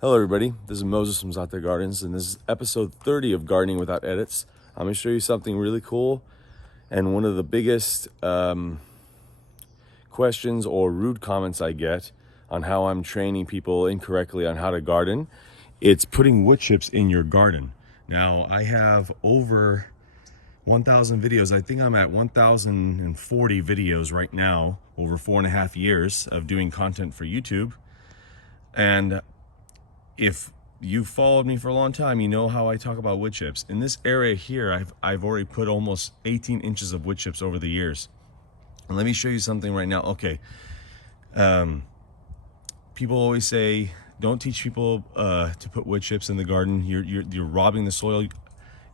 Hello everybody, this is Moses from ZAATAR Gardens, and this is episode 30 of Gardening Without Edits. I'm going to show you something really cool, and one of the biggest questions or rude comments I get on how I'm training people incorrectly on how to garden. It's putting wood chips in your garden. Now, I have over 1,000 videos. I think I'm at 1,040 videos right now, over 4.5 years of doing content for YouTube. And if you've followed me for a long time, you know how I talk about wood chips. In this area here, I've already put almost 18 inches of wood chips over the years. And let me show you something right now. Okay, people always say, don't teach people to put wood chips in the garden. You're robbing the soil.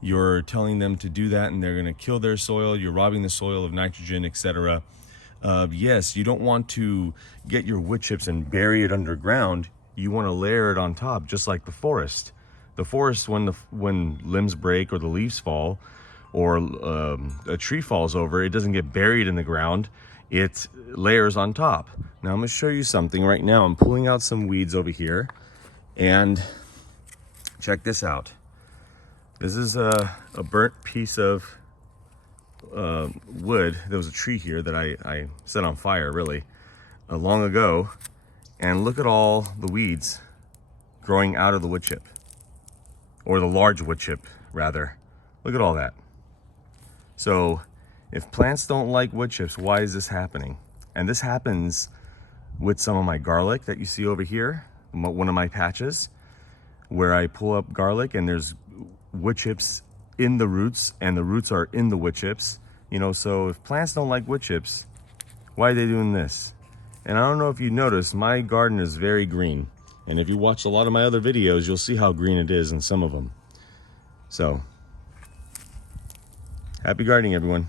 You're telling them to do that and they're gonna kill their soil. You're robbing the soil of nitrogen, etc. Yes, you don't want to get your wood chips and bury it underground. You want to layer it on top, just like the forest. The forest, when limbs break or the leaves fall, or a tree falls over, it doesn't get buried in the ground. It layers on top. Now I'm going to show you something right now. I'm pulling out some weeds over here, and check this out. This is a burnt piece of wood. There was a tree here that I set on fire, really, long ago. And look at all the weeds growing out of the wood chip, or the large wood chip, rather. Look at all that. So if plants don't like wood chips, why is this happening? And this happens with some of my garlic that you see over here, one of my patches, where I pull up garlic and there's wood chips in the roots, and the roots are in the wood chips. You know, so if plants don't like wood chips, why are they doing this? And I don't know if you noticed, my garden is very green. And if you watch a lot of my other videos, you'll see how green it is in some of them. So, happy gardening, everyone.